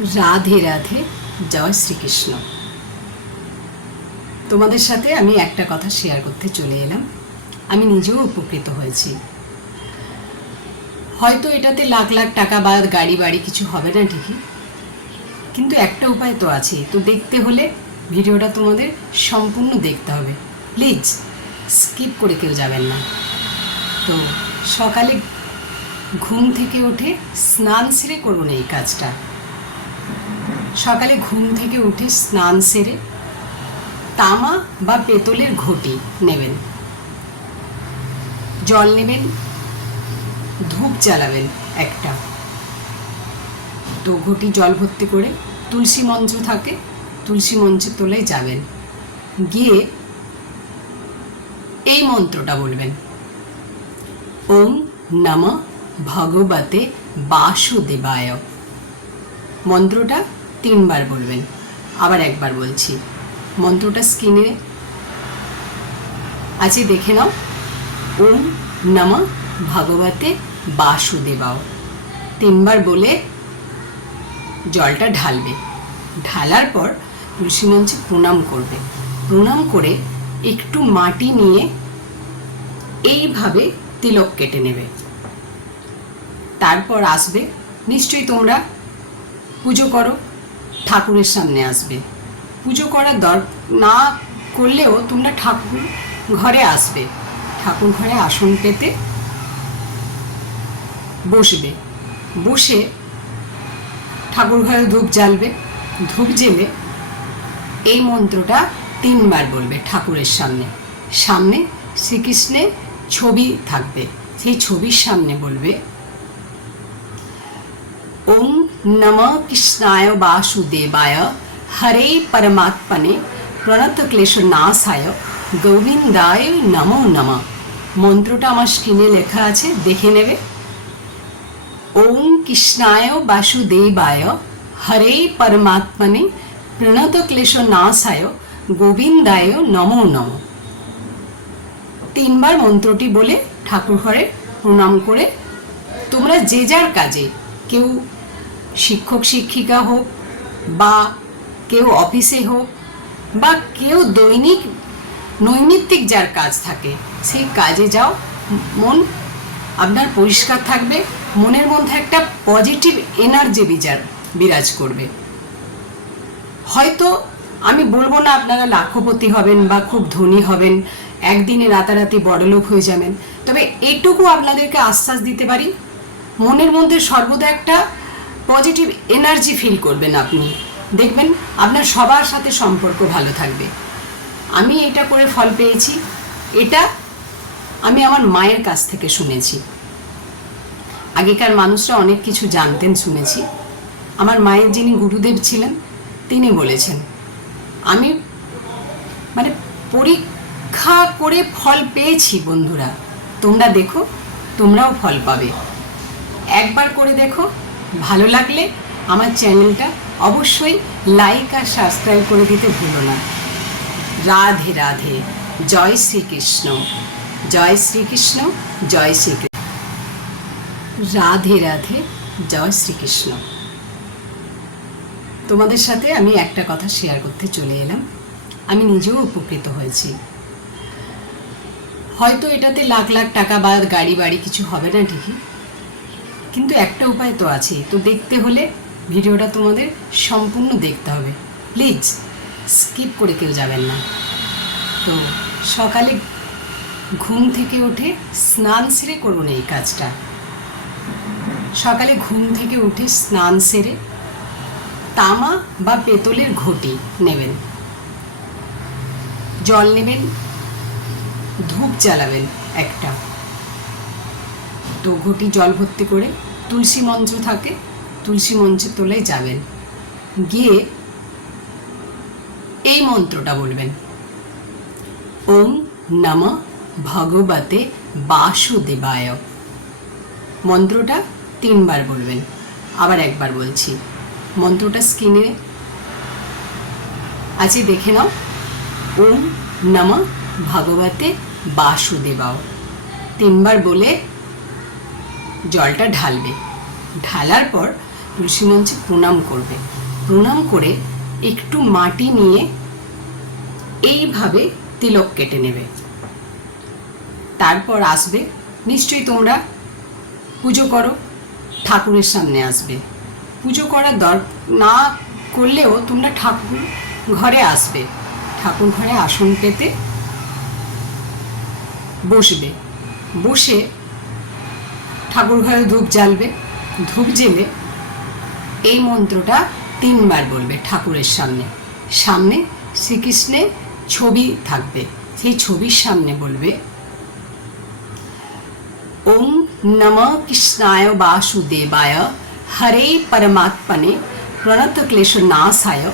রাধে রাধে, জয় শ্রীকৃষ্ণ। তোমাদের সাথে আমি একটা কথা শেয়ার করতে চলে এলাম। আমি নিজেও উপকৃত হয়েছি। হয়তো এটাতে লাখ লাখ টাকা বা গাড়ি, বাড়ি কিছু হবে না ঠিকই। কিন্তু একটা উপায় তো আছে। তো দেখতে হলে ভিডিওটা তোমাদের সম্পূর্ণ দেখতে হবে। প্লিজ, স্কিপ করে কেউ যাবেন না। তো সকালে ঘুম থেকে উঠে স্নান সেরে করুন এই কাজটা। সকালে ঘুম থেকে উঠে স্নান সেরে তামা বা পেতলের ঘটি নেবেন। জল নেবেন, ধূপ জ্বালাবেন একটা। তো ঘটি জল ভর্তি করে তুলসী মঞ্চ থাকে, তুলসী মঞ্চে তোলায় যাবেন। গিয়ে এই মন্ত্রটা বলবেন। ওম নম ভগবতে বাসুদেবায়। মন্ত্রটা তিনবার বলবেন, আবার একবার বলছি। মন্ত্রটা স্ক্রিনে আছে, দেখে নাও। ওম নম ভগবতে বাসুদেবাও তিনবার বলে জলটা ঢালবে। ঢালার পর তুলসী মঞ্চে প্রণাম করবে। প্রণাম করে একটু মাটি নিয়ে এইভাবে তিলক কেটে নেবে। তারপর আসবে, নিশ্চয়ই তোমরা পুজো করো। ঠাকুরের সামনে আসবে। পুজো করার দর না করলেও তোমরা ঠাকুর ঘরে আসবে। ঠাকুর ঘরে আসন পেতে বসবে। বসে ঠাকুর ঘরে ধূপ জ্বালবে। ধূপ জেলে এই মন্ত্রটা তিনবার বলবে ঠাকুরের সামনে। সামনে শ্রীকৃষ্ণের ছবি থাকবে। সেই ছবির সামনে বলবে ওম নম কৃষ্ণায় বাসুদেবায় হরে পরমাত্মনে প্রণত ক্লেশ নাশায় গোবিন্দায় নমো নম মন্ত্রটা আমার স্ক্রিনে লেখা আছে, দেখে নেবে। ওম কৃষ্ণায় বাসুদেবায় হরে পরমাত্মনে প্রণত ক্লেশ নাশায় গোবিন্দায় নমো নম। তিনবার মন্ত্রটি বলে ঠাকুর ঘরে প্রণাম করে, তোমরা যে যার কাজে কেউ শিক্ষক শিক্ষিকা হোক বা কেউ অফিসে হোক বা কেউ দৈনিক, নৈমিত্তিক যার কাজ থাকে, সেই কাজে যাও। মন আপনার পরিষ্কার থাকবে, মনের মধ্যে একটা পজিটিভ এনার্জি বিচার, বিরাজ করবে। হয়তো আমি বলব না আপনারা লাখপতি হবেন বা খুব ধনী হবেন, একদিনে রাতারাতি বড়লোক হয়ে যাবেন, তবে এটুকু আপনাদেরকে আশ্বাস দিতে পারি, মনের মধ্যে সর্বদা একটা পজিটিভ এনার্জি ফিল করবেন আপনি। দেখবেন আপনার সবার সাথে সম্পর্ক ভালো থাকবে। আমি এটা করে ফল পেয়েছি। এটা আমি আমার মায়ের কাছ থেকে শুনেছি। আগেকার মানুষরা অনেক কিছু জানতেন, শুনেছি। আমার মায়ের যিনি গুরুদেব ছিলেন, তিনি বলেছেন, আমি মানে পরীক্ষা করে ফল পেয়েছি, বন্ধুরা। তোমরা দেখো, তোমরাও ফল পাবে। একবার করে দেখো ভালো লাগলে আমার চ্যানেলটা অবশ্যই লাইক আর সাবস্ক্রাইব করে দিতে ভুলো না। রাধে রাধে, জয় শ্রীকৃষ্ণ জয় শ্রীকৃষ্ণ জয় শ্রীকৃষ্ণ। রাধে রাধে, জয় শ্রীকৃষ্ণ। তোমাদের সাথে আমি একটা কথা শেয়ার করতে চলে এলাম। আমি নিজেও উপকৃত হয়েছি। হয়তো এটাতে লাখ লাখ টাকা বা গাড়ি বাড়ি কিছু হবে না ঠিকই কিন্তু একটা উপায় তো আছে, তো দেখতে হলে ভিডিওটা তোমাদের সম্পূর্ণ দেখতে হবে। প্লিজ, স্কিপ করে কেউ যাবেন না। তো সকালে ঘুম থেকে উঠে স্নান সেরে করুন এই কাজটা। সকালে ঘুম থেকে উঠে স্নান সেরে তামা বা পেতলের ঘটি নেবেন। জল নেবেন, ধূপ জ্বালাবেন একটা। তো ঘটি জল ভর্তি করে তুলসী মঞ্চ থাকে, তুলসী মন্ত্রের তোলায় যাবেন। গিয়ে এই মন্ত্রটা বলবেন। ওম নম ভগবতে বাসুদেবায়। মন্ত্রটা তিনবার বলবেন, আবার একবার বলছি। মন্ত্রটা স্ক্রিনে আছে, দেখে নাও। ওম নম ভগবতে বাসুদেবাও তিনবার বলে জলটা ঢালবে। ঢালার পর তুলসী মঞ্চে প্রণাম করবে। প্রণাম করে একটু মাটি নিয়ে এইভাবে তিলক কেটে নেবে। তারপর আসবে, নিশ্চয়ই তোমরা পুজো করো, ঠাকুরের সামনে আসবে। পুজো করার দর, না করলেও তোমরা ঠাকুর ঘরে আসবে। ঠাকুর ঘরে আসন পেতে বসবে। বসে ঠাকুর ঘরে ধূপ জ্বালবে, ধূপ জেলে এই মন্ত্রটা তিনবার বলবে ঠাকুরের সামনে। সামনে শ্রীকৃষ্ণের ছবি থাকবে। সেই ছবির সামনে বলবে ওম নম কৃষ্ণায় বাসুদেবায় হরে পরমাত্মনে প্রণত ক্লেশ নাশায়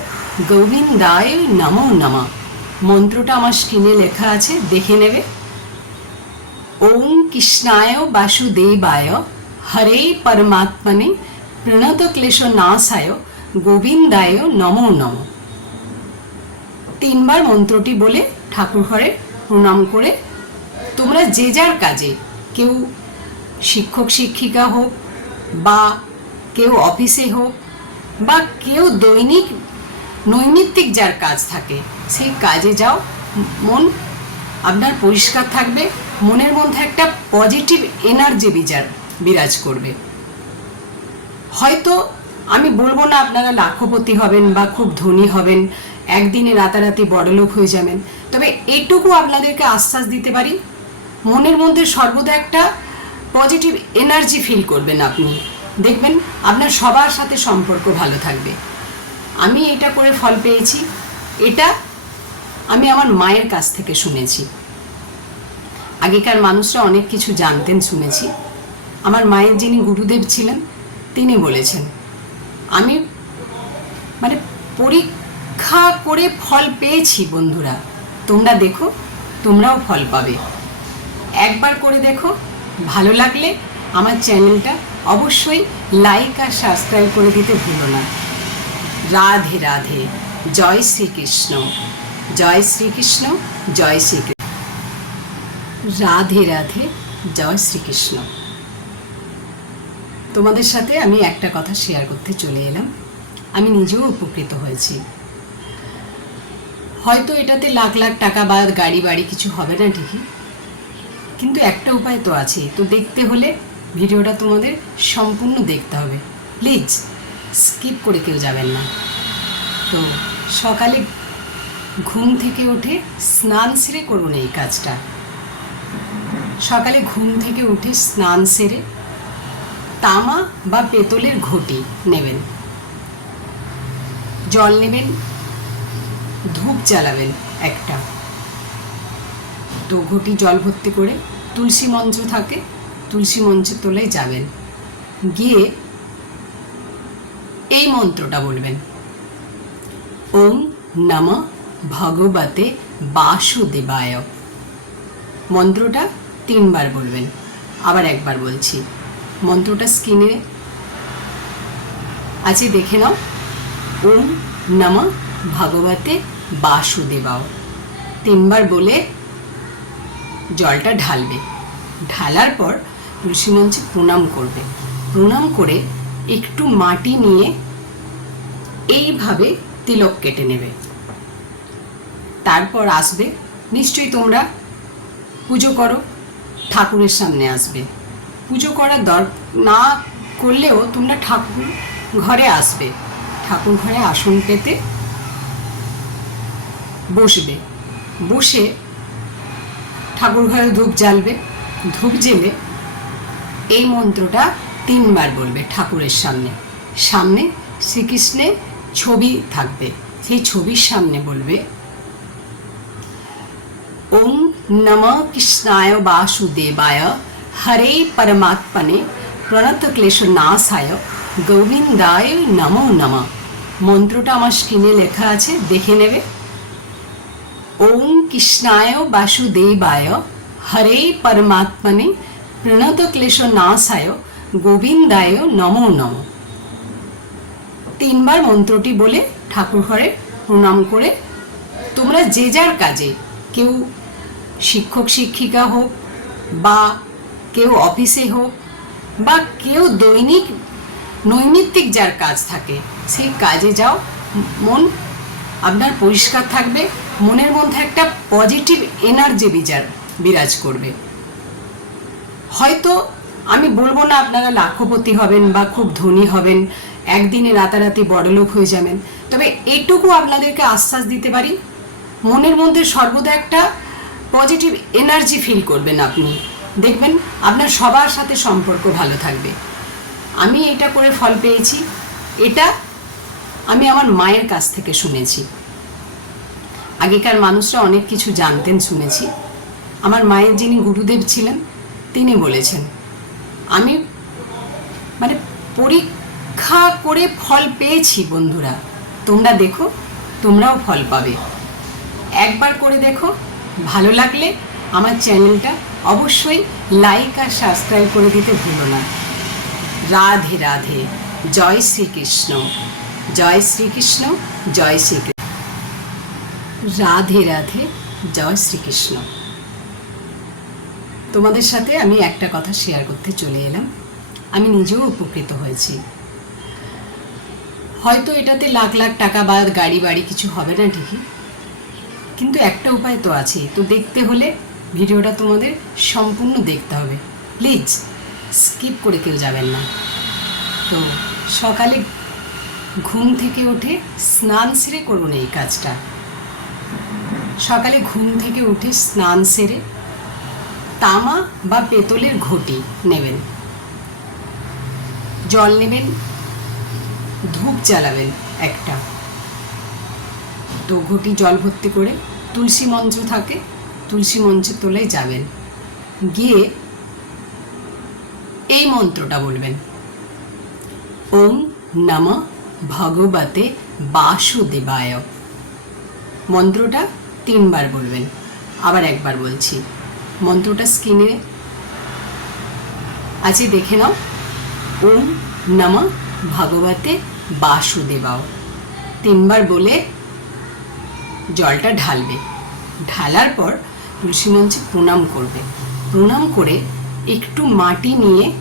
গোবিন্দায় নমো নম। মন্ত্রটা আমার স্ক্রিনে লেখা আছে, দেখে নেবে। ওম কৃষ্ণায় বাসুদেবায় হরে পরমাত্মনে প্রণত ক্লেশ নাশায় গোবিন্দায় নমো নম। তিনবার মন্ত্রটি বলে ঠাকুর ঘরে প্রণাম করে, তোমরা যে যার কাজে, কেউ শিক্ষক শিক্ষিকা হোক বা কেউ অফিসে হোক বা কেউ দৈনিক, নৈমিত্তিক যার কাজ থাকে, সেই কাজে যাও, মন আপনার পরিষ্কার থাকবে। মনের মধ্যে একটা পজিটিভ এনার্জি বিজার বিরাজ করবে। হয়তো আমি বলব না আপনারা লাখপতি হবেন বা খুব ধনী হবেন, একদিনে রাতারাতি বড়লোক হয়ে যাবেন, তবে এটুকু আপনাদেরকে আশ্বাস দিতে পারি, মনের মধ্যে সর্বদা একটা পজিটিভ এনার্জি ফিল করবেন আপনি। দেখবেন আপনার সবার সাথে সম্পর্ক ভালো থাকবে। আমি এটা করে ফল পেয়েছি, এটা আমি আমার মায়ের কাছ থেকে শুনেছি। আগেকার মানুষরা অনেক কিছু জানতেন, শুনেছি। আমার মায়ের যিনি গুরুদেব ছিলেন, তিনি বলেছেন, আমি মানে পরীক্ষা করে ফল পেয়েছি, বন্ধুরা। তোমরা দেখো, তোমরাও ফল পাবে। একবার করে দেখো, ভালো লাগলে আমার চ্যানেলটা অবশ্যই লাইক আর সাবস্ক্রাইব করে দিতে ভুলো না। রাধে রাধে। জয় শ্রীকৃষ্ণ। জয় শ্রীকৃষ্ণ জয় শ্রীকৃষ্ণ। রাধে রাধে, জয় শ্রীকৃষ্ণ। তোমাদের সাথে আমি একটা কথা শেয়ার করতে চলে এলাম। আমি নিজেও উপকৃত হয়েছি। হয়তো এটাতে লাখ লাখ টাকা বা গাড়ি, বাড়ি কিছু হবে না ঠিকই। কিন্তু একটা উপায় তো আছে। তো দেখতে হলে ভিডিওটা তোমাদের সম্পূর্ণ দেখতে হবে। প্লিজ, স্কিপ করে কেউ যাবেন না। তো সকালে ঘুম থেকে উঠে স্নান সেরে করুন এই কাজটা। সকালে ঘুম থেকে উঠে স্নান সেরে তামা বা পেতলের ঘটি নেবেন। জল নেবেন, ধূপ জ্বালাবেন একটা। তো ঘটি জল ভর্তি করে তুলসী মঞ্চ থাকে, তুলসী মঞ্চের তলায় যাবেন। গিয়ে এই মন্ত্রটা বলবেন। ওম নম ভগবতে বাসুদেবায়। মন্ত্রটা তিনবার বলবেন। আবার একবার বলছি। মন্ত্রটা স্ক্রিনে আছে, দেখে নাও। ওম নম ভগবতে বাসুদেবায়। তিনবার বলে জলটা ঢালবে। ঢালার পর তুলসী মঞ্চে প্রণাম করবে। প্রণাম করে একটু মাটি নিয়ে এইভাবে তিলক কেটে নেবে। তারপর আসবে। নিশ্চয়ই তোমরা পুজো করো। ঠাকুরের সামনে আসবে। পুজো করার দর না করলেও তোমরা ঠাকুর ঘরে আসবে। ঠাকুর ঘরে আসন পেতে বসবে। বসে ঠাকুর ঘরে ধূপ জ্বালবে। ধূপ জেলে এই মন্ত্রটা তিনবার বলবে ঠাকুরের সামনে। সামনে শ্রীকৃষ্ণের ছবি থাকবে। সেই ছবির সামনে বলবে ওম নম কৃষ্ণায় বাসুদেবায় হরে পরমাত্মনে প্রণত ক্লেশ নাশায় গোবিন্দায় নমো নম মন্ত্রটা আমার স্ক্রিনে লেখা আছে, দেখে নেবে। ওম কৃষ্ণায় বাসুদেবায় হরে পরমাত্মনে প্রণত ক্লেশ নাশায় গোবিন্দায় নমো নম তিনবার মন্ত্রটি বলে ঠাকুর ঘরে প্রণাম করে, তোমরা যে যার কাজে কেউ শিক্ষক শিক্ষিকা হোক বা কেউ অফিসে হোক বা কেউ দৈনিক, নৈমিত্তিক যার কাজ থাকে, সেই কাজে যাও। মন আপনার পরিষ্কার থাকবে, মনের মধ্যে একটা পজিটিভ এনার্জি বিচার, বিরাজ করবে। হয়তো আমি বলব না আপনারা লাখপতি হবেন বা খুব ধনী হবেন, একদিনে রাতারাতি বড়লোক হয়ে যাবেন, তবে এটুকু আপনাদেরকে আশ্বাস দিতে পারি, মনের মধ্যে সর্বদা একটা পজিটিভ এনার্জি ফিল করবেন আপনি। দেখবেন আপনার সবার সাথে সম্পর্ক ভালো থাকবে। আমি এটা করে ফল পেয়েছি। এটা আমি আমার মায়ের কাছ থেকে শুনেছি। আগেকার মানুষরা অনেক কিছু জানতেন, শুনেছি। আমার মায়ের যিনি গুরুদেব ছিলেন, তিনি বলেছেন, আমি মানে পরীক্ষা করে ফল পেয়েছি, বন্ধুরা। তোমরা দেখো, তোমরাও ফল পাবে। একবার করে দেখো ভালো লাগলে আমার চ্যানেলটা অবশ্যই লাইক আর সাবস্ক্রাইব করে দিতে ভুলো না। রাধে রাধে, জয় শ্রীকৃষ্ণ জয় শ্রীকৃষ্ণ জয় শ্রীকৃষ্ণ। রাধে রাধে, জয় শ্রীকৃষ্ণ। তোমাদের সাথে আমি একটা কথা শেয়ার করতে চলে এলাম। আমি নিজেও উপকৃত হয়েছি। হয়তো এটাতে লাখ লাখ টাকা বা গাড়ি, বাড়ি কিছু হবে না ঠিকই। কিন্তু একটা উপায় তো আছে, তো দেখতে হলে ভিডিওটা তোমাদের সম্পূর্ণ দেখতে হবে। প্লিজ স্কিপ করে কেউ যাবেন না। তো সকালে ঘুম থেকে উঠে স্নান সেরে করুন এই কাজটা। সকালে ঘুম থেকে উঠে স্নান সেরে তামা বা পেতলের ঘটি নেবেন। জল নেবেন, ধূপ জ্বালাবেন একটা। তো ঘটি জল ভর্তি করে তুলসী মঞ্চ থাকে, তুলসী মঞ্চের তলায় যাবেন। গিয়ে এই মন্ত্রটা বলবেন। ওম নম ভগবতে বাসুদেবায়। মন্ত্রটা তিনবার বলবেন, আবার একবার বলছি। মন্ত্রটা স্ক্রিনে আছে, দেখে নাও। ওম নম ভগবতে বাসুদেবাও তিনবার বলে জলটা ঢালবে। ঢালার পর তুলসী মঞ্চে প্রণাম করবে। প্রণাম করে একটু মাটি নিয়ে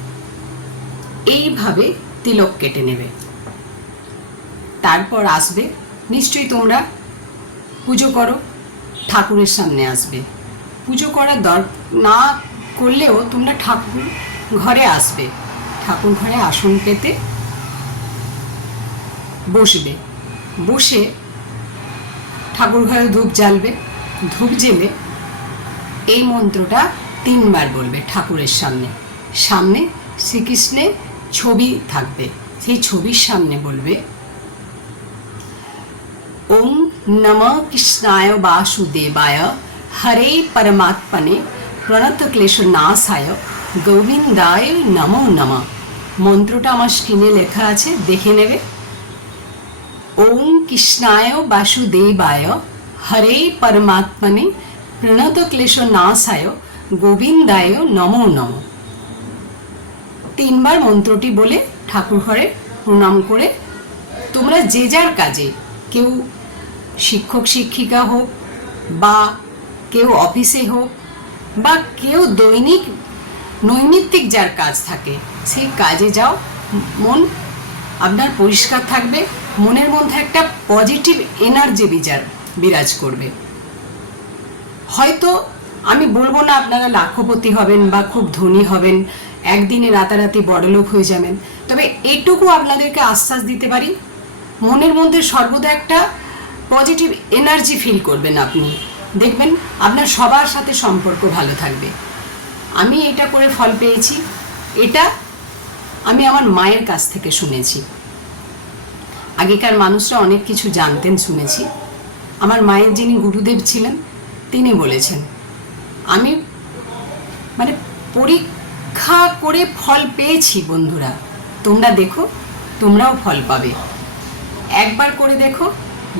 এইভাবে তিলক কেটে নেবে। তারপর আসবে, নিশ্চয়ই তোমরা পুজো করো, ঠাকুরের সামনে আসবে। পুজো করার দর না করলেও তোমরা ঠাকুর ঘরে আসবে। ঠাকুর ঘরে আসন পেতে বসবে। বসে ঠাকুর ঘরে ধূপ জ্বালবে। ধূপ জেলে এই মন্ত্রটা তিনবার বলবে ঠাকুরের সামনে। সামনে শ্রীকৃষ্ণের ছবি থাকবে। সেই ছবির সামনে বলবে, ওম নম কৃষ্ণায় বাসুদেবায় হরে পরমাত্মনে প্রণত ক্লেশ নাশায় গোবিন্দায় নমো নম। মন্ত্রটা আমার স্ক্রিনে লেখা আছে, দেখে নেবে। ওম কৃষ্ণায় বাসুদেবায়, হরে পরমাত্মনে প্রণত ক্লেশ নাশায়, গোবিন্দায় নমো নম। তিনবার মন্ত্রটি বলে ঠাকুর ঘরে প্রণাম করে, তোমরা যে যার কাজে, কেউ শিক্ষক শিক্ষিকা হোক বা কেউ অফিসে হোক বা কেউ দৈনিক, নৈমিত্তিক যার কাজ থাকে, সেই কাজে যাও, মন আপনার পরিষ্কার থাকবে। মনের মধ্যে একটা পজিটিভ এনার্জি বিজার বিরাজ করবে। হয়তো আমি বলব না আপনারা লাখপতি হবেন বা খুব ধনী হবেন, একদিনে রাতারাতি বড়লোক হয়ে যাবেন, তবে এটুকু আপনাদেরকে আশ্বাস দিতে পারি, মনের মধ্যে সর্বদা একটা পজিটিভ এনার্জি ফিল করবেন আপনি। দেখবেন আপনার সবার সাথে সম্পর্ক ভালো থাকবে। আমি এটা করে ফল পেয়েছি, এটা আমি আমার মায়ের কাছ থেকে শুনেছি। আগেকার মানুষরা অনেক কিছু জানতেন, শুনেছি। আমার মায়ের যিনি গুরুদেব ছিলেন, তিনি বলেছেন, আমি মানে পরীক্ষা করে ফল পেয়েছি, বন্ধুরা। তোমরা দেখো, তোমরাও ফল পাবে। একবার করে দেখো,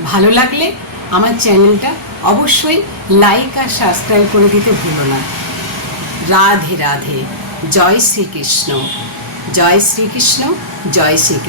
ভালো লাগলে আমার চ্যানেলটা অবশ্যই লাইক আর সাবস্ক্রাইব করে দিতে ভুলো না। রাধে রাধে। জয় শ্রীকৃষ্ণ। জয় শ্রীকৃষ্ণ জয় শ্রীকৃষ্ণ।